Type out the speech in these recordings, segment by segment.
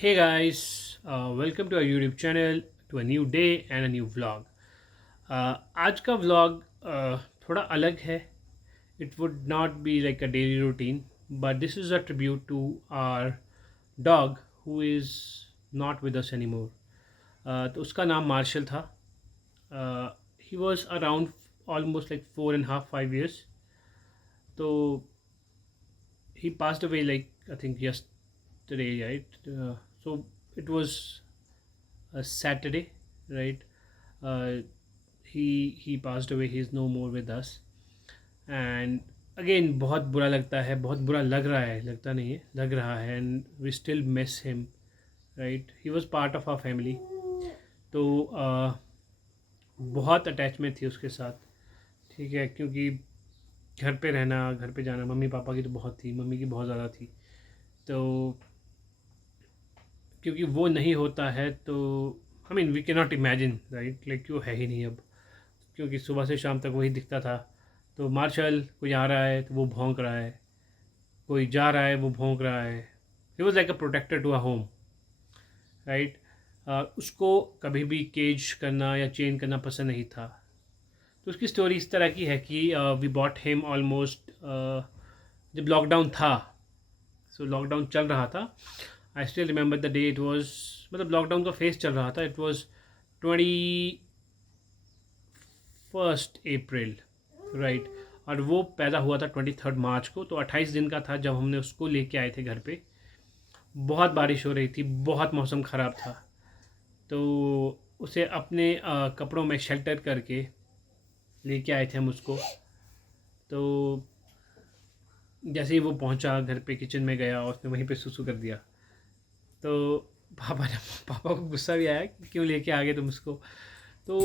Hey guys, welcome to our YouTube channel, to a new day and a new vlog. आज का vlog थोड़ा अलग है. It would not be like a daily routine, but this is a tribute to our dog who is not with us anymore. तो उसका नाम martial था. He was around almost like 4.5 5 years. तो he passed away like I think yesterday, right? So it was a Saturday, right? Uh, he passed away. He's no more with us. And again बहुत बुरा लगता है, बहुत बुरा लग रहा है, लगता नहीं है, लग रहा है. And we still miss him, right? He was part of our family. तो बहुत अटैचमेंट थी उसके साथ, ठीक है, क्योंकि घर पे रहना, घर पे जाना, मम्मी पापा की तो बहुत थी, मम्मी की बहुत ज़्यादा थी. तो क्योंकि वो नहीं होता है तो I mean we can not imagine, right, like वो है ही नहीं अब, क्योंकि सुबह से शाम तक वही दिखता था. तो मार्शल कोई आ रहा है तो वो भौंक रहा है, कोई जा रहा है वो भौंक रहा है. He was like a protector to a home, right. उसको कभी भी केज करना या चेन करना पसंद नहीं था. तो उसकी स्टोरी इस तरह की है कि वी बॉट हिम ऑलमोस्ट जब लॉकडाउन था. सो लॉकडाउन चल रहा था. I still remember the day. It was मतलब लॉकडाउन का फेस चल रहा था. It was 21 April, right. और वो पैदा हुआ था 23 मार्च को. तो 28 दिन का था जब हमने उसको लेके आए थे घर पे. बहुत बारिश हो रही थी, बहुत मौसम ख़राब था. तो उसे अपने कपड़ों में शेल्टर करके लेके आए थे हम उसको. तो जैसे ही वो पहुंचा घर पे, किचन में गया और उसने वहीं पे सुसु कर दिया. तो पापा को गुस्सा भी आया कि क्यों लेके आ गए तुम उसको. तो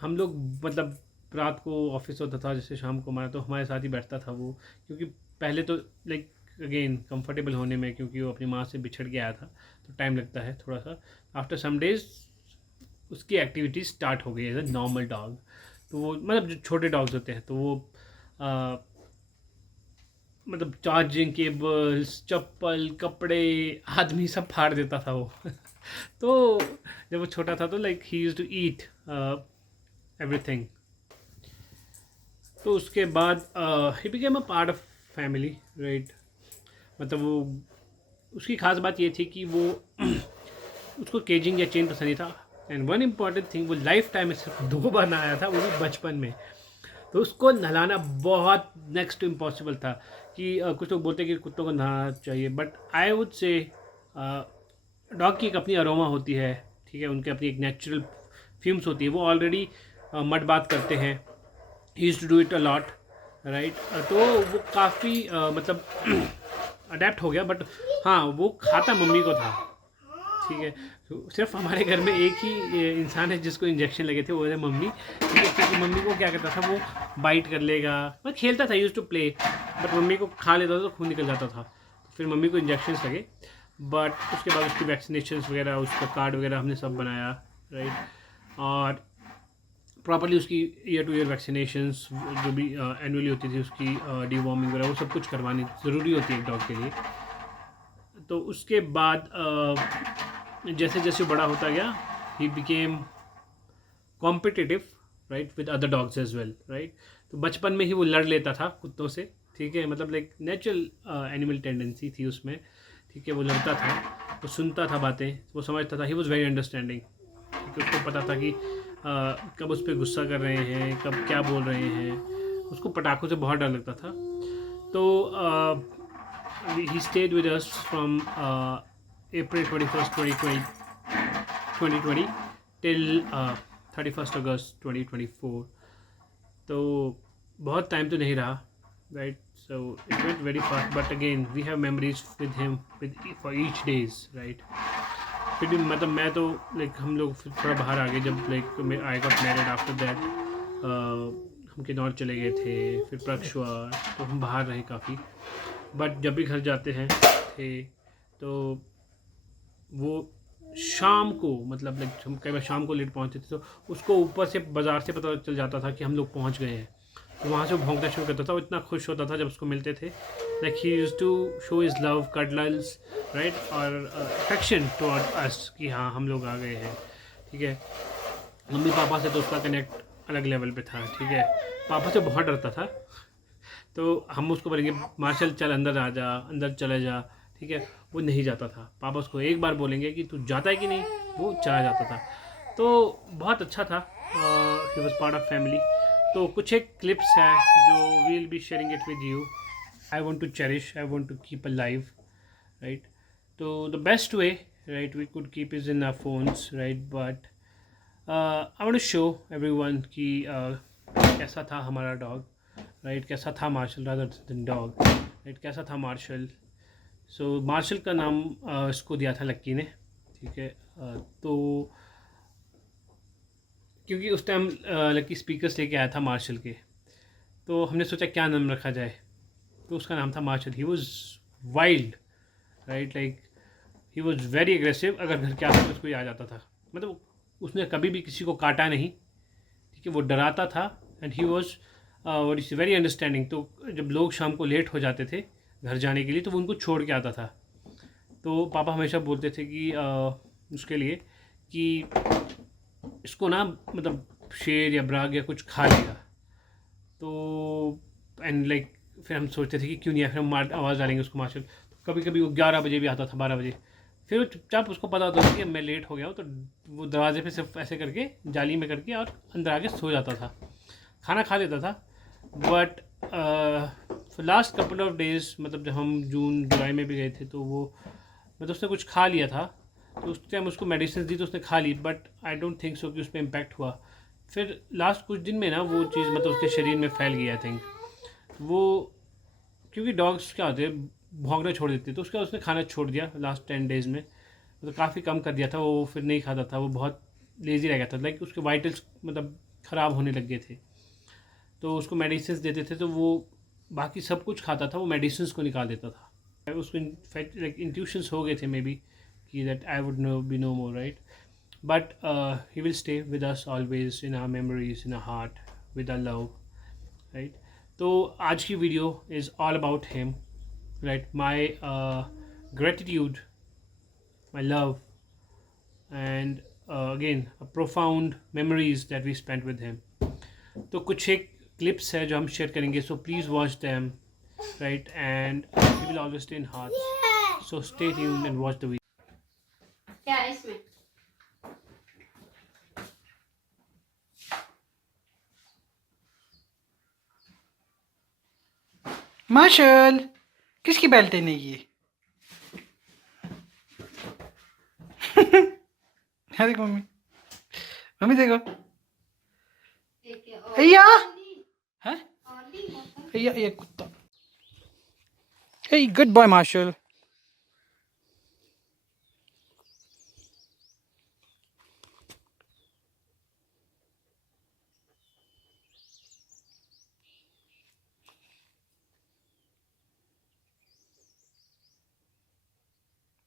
हम लोग मतलब रात को ऑफिस होता था, जैसे शाम को हमारा, तो हमारे साथ ही बैठता था वो. क्योंकि पहले तो लाइक अगेन कंफर्टेबल होने में, क्योंकि वो अपनी माँ से बिछड़ के आया था, तो टाइम लगता है थोड़ा सा. आफ्टर सम डेज उसकी एक्टिविटीज स्टार्ट हो गई एज अ नॉर्मल डॉग. तो वो मतलब जो छोटे डॉग्स होते हैं तो वो मतलब चार्जिंग केबल्स, चप्पल, कपड़े, आदमी सब फाड़ देता था वो. तो जब वो छोटा था तो like he used to eat everything. तो उसके बाद he became a part of family, right. मतलब वो, उसकी खास बात ये थी कि वो उसको केजिंग या चेन पसंद नहीं था. एंड वन इम्पॉर्टेंट थिंग, वो लाइफ टाइम में सिर्फ 2 बार नहाया था, वो भी बचपन में. तो उसको नहलाना बहुत नेक्स्ट टू इम्पॉसिबल था. कि कुछ लोग बोलते हैं कि कुत्तों को नहाना चाहिए, but I would say dog की एक अपनी अरोमा होती है, ठीक है, उनके अपनी एक नेचुरल फ्यूम्स होती है. वो ऑलरेडी मड बात करते हैं. He used to do it a lot, right. तो वो काफ़ी मतलब अडेप्ट हो गया. बट हाँ, वो खाता मम्मी को था, ठीक है. तो सिर्फ हमारे घर में एक ही इंसान है जिसको इंजेक्शन लगे थे, वो है मम्मी, ठीक है. क्योंकि मम्मी को क्या करता था, वो बाइट कर लेगा, मैं खेलता था, use to play, but mummy को खा लेता था तो खून निकल जाता था. तो फिर मम्मी को इंजेक्शन लगे. बट उसके बाद उसकी वैक्सीनेशन वगैरह, उसका कार्ड वगैरह हमने सब बनाया, राइट. और प्रॉपरली उसकी ईयर टू ईयर वैक्सीनेशंस जो भी एनुअली होती थी, उसकी डीवॉर्मिंग वगैरह, वो सब कुछ करवानी ज़रूरी होती है एक डॉग के लिए. तो उसके बाद जैसे जैसे बड़ा होता गया, he became competitive, right, with other dogs as well, right. तो बचपन में ही वो लड़ लेता था कुत्तों से, ठीक है. मतलब लाइक नेचुरल एनिमल टेंडेंसी थी उसमें, ठीक है. वो लड़ता था, वो सुनता था बातें, वो समझता था. ही वॉज वेरी अंडरस्टैंडिंग, क्योंकि उसको पता था कि कब उस पर गुस्सा कर रहे हैं, कब क्या बोल रहे हैं. उसको पटाखों से बहुत डर लगता था. तो he stayed with us from April 21st, 2020 till 31st August 2024. तो बहुत टाइम तो नहीं रहा, राइट. So it went very fast, but again we have memories with him for each days, right. फिर भी मतलब मैं तो लाइक हम लोग फिर थोड़ा बाहर आ गए जब like I got married. After that हम किन्नौर चले गए थे, फिर प्रक्ष हुआ, तो हम बाहर रहे काफ़ी. बट जब भी घर जाते हैं थे तो वो शाम को, मतलब लाइक हम कई बार शाम को लेट पहुंचते थे, तो उसको ऊपर से बाज़ार से पता चल जाता था कि हम लोग पहुंच गए हैं. तो वहाँ से वो भौंकना शुरू करता था. वो इतना खुश होता था जब उसको मिलते थे. like he used to show his love, cuddles, right, और affection toward us कि हाँ हम लोग आ गए हैं, ठीक है। मम्मी पापा से तो उसका कनेक्ट अलग लेवल पे था, ठीक है। पापा से बहुत डरता था, तो हम उसको बोलेंगे मार्शल चल अंदर आ जा, अंदर चला जा, ठीक है, वो नहीं जाता था। पापा उसको एक बार बोलेंगे कि तू जाता है कि नहीं, वो चला जाता था। तो बहुत अच्छा था, he was part of family. तो कुछ एक क्लिप्स है जो we'll be sharing it with you. I want to cherish, I want to keep alive, right. तो the best way, right, we could keep is in our phones, right, but I want to show everyone कि कैसा था हमारा dog, right, कैसा था Marshall rather than dog, right, कैसा था martial. सो martial का नाम इसको दिया था लक्की ने, ठीक है। तो क्योंकि उस टाइम लक्की स्पीकर्स लेके आया था मार्शल के, तो हमने सोचा क्या नाम रखा जाए, तो उसका नाम था Marshall. He was wild, right, like he was very aggressive. अगर घर के आस पास कोई आ जाता था, मतलब उसने कभी भी किसी को काटा नहीं, ठीक है, वो डराता था। And he was very understanding. तो जब लोग शाम को लेट हो जाते थे घर जाने के लिए, तो वो उनको छोड़ के आता था। तो पापा हमेशा बोलते थे कि उसके लिए कि इसको ना, मतलब शेर या ब्राग या कुछ खा लेगा। तो एंड लाइक फिर हम सोचते थे कि क्यों नहीं है, फिर हम आवाज़ डालेंगे उसको मार्शल। तो कभी कभी वो 11 बजे भी आता था, 12 बजे। फिर वो चुपचाप, उसको पता होता था कि अब मैं लेट हो गया हूँ, तो वो दरवाजे पे सिर्फ ऐसे करके जाली में करके और अंदर आके सो जाता था, खाना खा लेता था। But last couple of days, मतलब जब हम जून जुलाई में भी गए थे, तो वो मतलब उसने कुछ खा लिया था। तो उस टाइम उसको मेडिसिन दी तो उसने खा ली, but I don't think so कि उस पर इम्पैक्ट हुआ। फिर लास्ट कुछ दिन में ना वो चीज़ मतलब उसके शरीर में फैल गई, आई थिंक। वो, क्योंकि डॉग्स क्या होते हैं, भौंकना छोड़ देते हैं, तो उसका उसने खाना छोड़ दिया लास्ट 10 डेज़ में। मतलब काफ़ी कम कर दिया था वो, फिर नहीं खाता था वो, बहुत लेज़ी रह गया था, लाइक उसके वाइटल्स मतलब ख़राब होने लग गए थे। तो उसको मेडिसिन देते थे, तो वो बाकी सब कुछ खाता था, वो मेडिसिन को निकाल देता था। उसको लाइक इंट्यूशंस हो गए थे मे बी कि that I would no be no more, right. But he will stay with us always in our memories, in our heart, with our love, right. तो आज की video is all about him, right, my gratitude, my love, and again a profound memories that we spent with him. तो कुछ एक clips है जो हम share करेंगे, so please watch them, right, and he will always stay in hearts, so stay tuned and watch the video. क्या है इसमें? मार्शल, किसकी बेल्ट है ये? हाँ देखो मम्मी, मम्मी देखो। अय्या, हैं? अय्या ये कुत्ता। Hey, good boy, Marshall.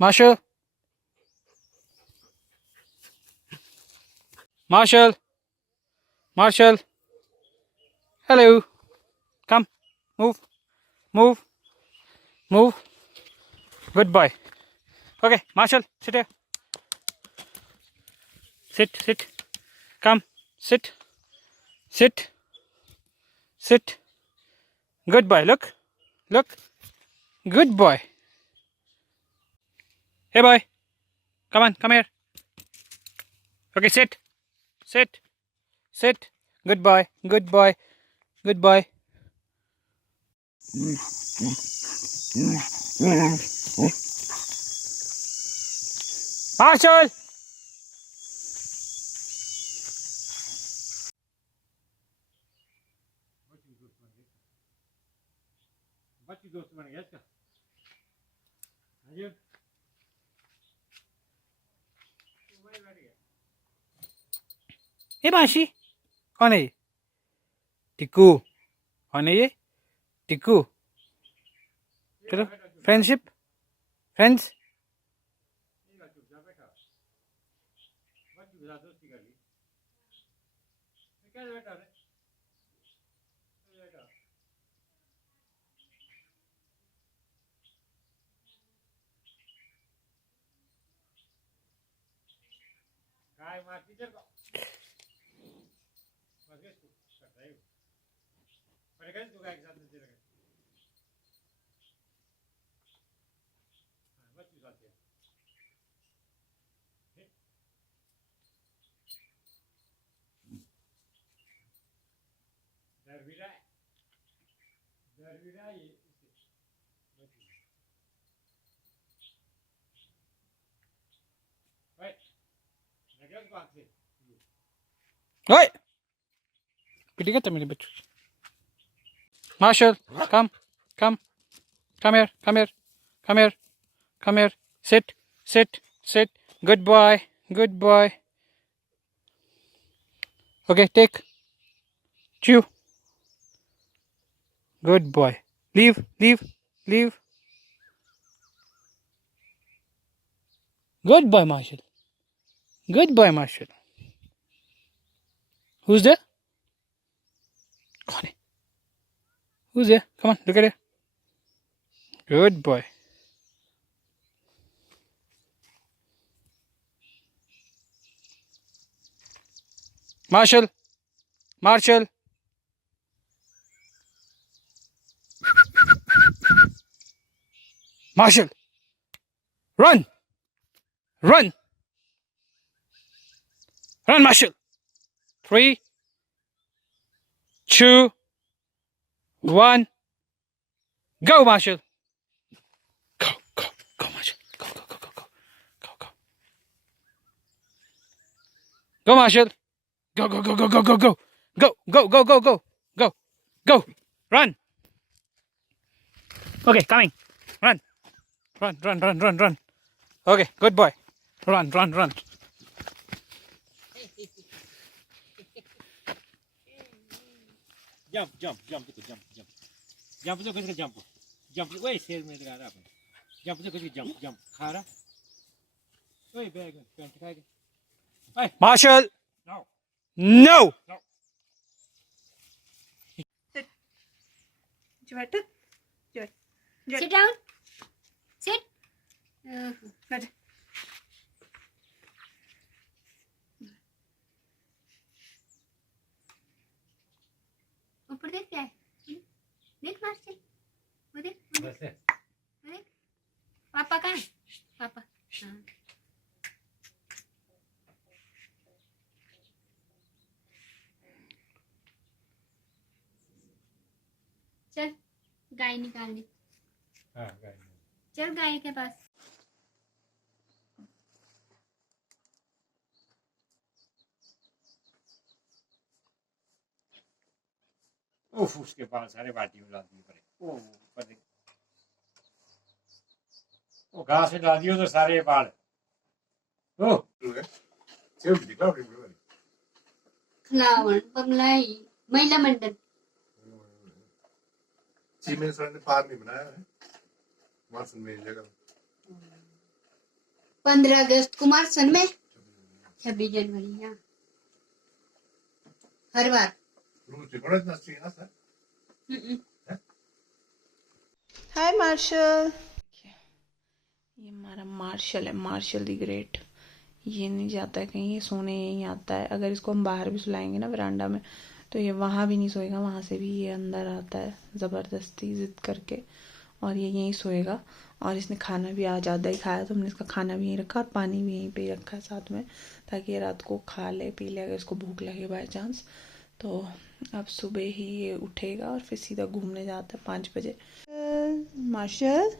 Marshall, Marshall, Marshall. Hello. Come, move, move, move. Good boy. Okay, Marshall, sit here. Sit, sit. Come, sit, sit, sit. Good boy. Look, look. Good boy. Hey, boy. Come on, come here. Okay, sit, sit, sit. Good boy, good boy, good boy. Marshall! Hey, Mashi. कौन है ये? टिक्कू। कौन है ये? टिक्कू। चलो, friendship, friends. ओए पिटेगा तो मेरे बच्चों की। Marshall, come, come, come here, come here, come here, come here. Sit, sit, sit. Good boy, good boy. Okay, take. Chew. Good boy. Leave, leave, leave. Good boy, Marshall. Good boy, Marshall. Who's there? कौन है? Who's there? Come on, look at it. Good boy. Marshall. Marshall. Marshall. Run. Run. Run, Marshall. 3, 2, 1. Go, Marshall. Go, go, go, Marshall. Go, go, go, go, go. Go, go. Go, Marshall. Go, go, go, go, go, go, go. Go, go, go, go, go. Go, go. Run. Okay, coming. Run. Run, run, run, run, run. Okay, good boy. Run, run, run. Jump, jump, jump, jump, jump. Jump तो किसका jump? Jump, वही शेर में लगा रहा अपन. Jump तो किसका jump, jump. खा रहा? वही बैग में पैंट खाएगा. Hey, Marshall. no, No. no. Joetta. Sit down. Sit. Good. ऊपर देख क्या है? देख मार्शल. वो देख. बस है. वो देख. पापा कहाँ है? पापा. हाँ. चल गाय निकालने. हाँ, गाय. चल गाय के पास. उफ, उसके बाल सारे बाल्टी में डाल दिए पड़े. ओ, पड़े. वो घास में डाल दियो तो सारे बाल. ओ, खिलावन बमलाई महिला मंडल. सीमेंट सर ने पार नहीं बनाया है मार्सन में जगह 15 अगस्त को मार्सन में 26 जनवरी. यहाँ हर बार. रूस बड़ा नस्ती है ना सर. हाय मार्शल. ये हमारा मार्शल है, मार्शल दी ग्रेट. ये नहीं जाता है कहीं, ये सोने यहीं आता है. अगर इसको हम बाहर भी सुलाएंगे ना वरांडा में तो ये वहाँ भी नहीं सोएगा, वहाँ से भी ये अंदर आता है ज़बरदस्ती ज़िद करके और ये यहीं सोएगा. और इसने खाना भी आज ज़्यादा ही खाया तो हमने इसका खाना भी यहीं रखा और पानी भी यहीं पे ही रखा है साथ में, ताकि ये रात को खा ले पी ले अगर इसको भूख लगे बाय चांस. तो अब सुबह ही ये उठेगा और फिर सीधा घूमने जाता है 5 बजे. मार्शल.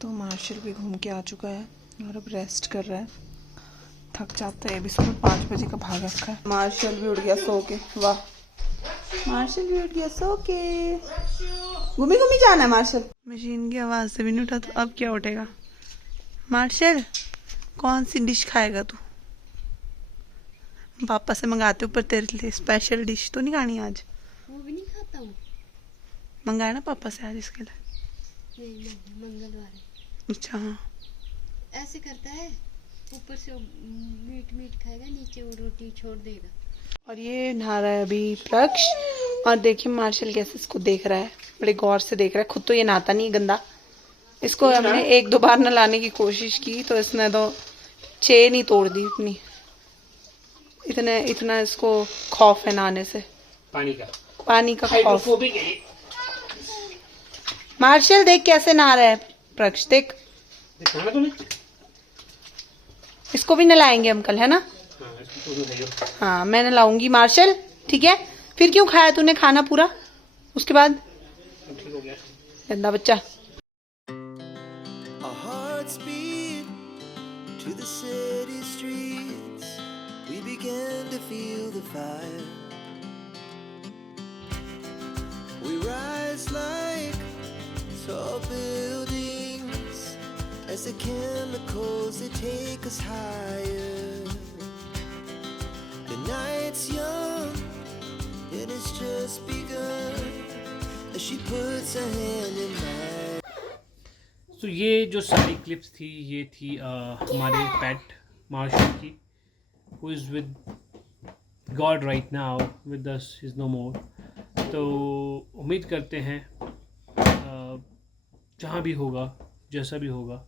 तो मार्शल भी घूम के आ चुका है और अब रेस्ट कर रहा है. थक जाता है. अभी सुबह 5 बजे का भाग रखा है. मार्शल भी उठ गया सो के. वाह, मार्शल भी उठ गया सो के. घूमी घूमी जाना है मार्शल. मशीन की आवाज़ से भी नहीं उठा तो अब क्या उठेगा. मार्शल कौन सी डिश खाएगा तू? पापा से मंगाते ऊपर तेरे लिए स्पेशल डिश. तो नहीं खानी आज? वो भी नहीं खाता हूँ. मंगाया ना पापा से आज इसके लिए. नहीं, मंगलवार है. अच्छा हाँ. ऐसे करता है, ऊपर से मीट खाएगा, नीचे वो रोटी छोड़ देगा. और ये नहा रहा है अभी प्रक्ष. और देखिए मार्शल कैसे इसको देख रहा है, बड़े गौर से देख रहा है. खुद तो ये नहाता नहीं गंदा. इसको हमने 1-2 बार नहलाने की कोशिश की तो इसने तो चेन ही तोड़ दी इतनी, इतने इतना इसको खौफ है नहाने से, पानी का पानी का खौफ। हाइड्रोफोबिक है ये। मार्शल देख कैसे नहा रहा है, प्रक्ष देख, देखा ना तूने? इसको भी नहलाएंगे अंकल, है ना? हाँ, इसको तो नहलाइयो। हाँ मैं नहलाऊंगी मार्शल, ठीक है? फिर क्यों खाया तूने खाना पूरा उसके बाद? ठीक हो गया। गंदा बच्चा। Our hearts beat to the city streets. We began to feel the fire. We rise like tall buildings as the chemicals they take us higher. The night's young and it's just begun as she puts her hand in mine. तो ये जो सारी clips थी ये थी हमारे pet Marshall की, who is with God right now, with us is no more. तो उम्मीद करते हैं जहाँ भी होगा, जैसा भी होगा,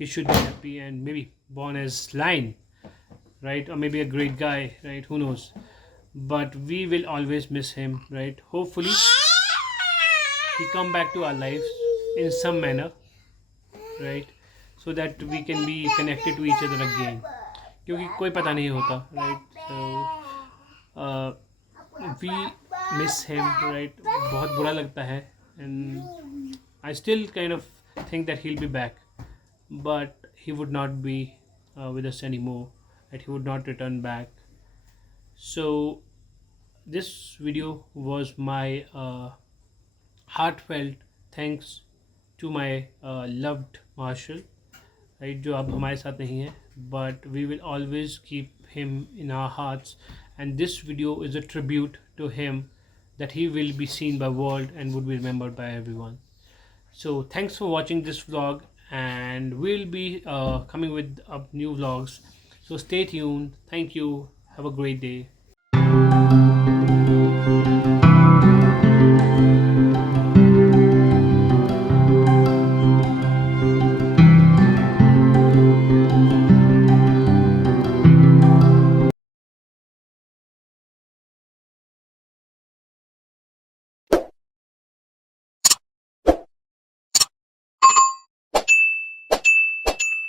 he should be happy and may be born as lion, right? Or maybe a great guy, right? Who knows? But we will always miss him, right? Hopefully he come back to our lives in some manner, right? So that we can be connected to each other again, क्योंकि कोई पता नहीं होता, right? So we miss him, right? बहुत बुरा लगता है, and I still kind of think that he'll be back, but he would not be with us anymore, that he would not return back. So this video was my heartfelt thanks to my loved Marshall, right, जो अब हमारे साथ नहीं है, but we will always keep him in our hearts, and this video is a tribute to him, that he will be seen by world and would be remembered by everyone. So thanks for watching this vlog, and we'll be coming with new vlogs, so stay tuned. Thank you, have a great day.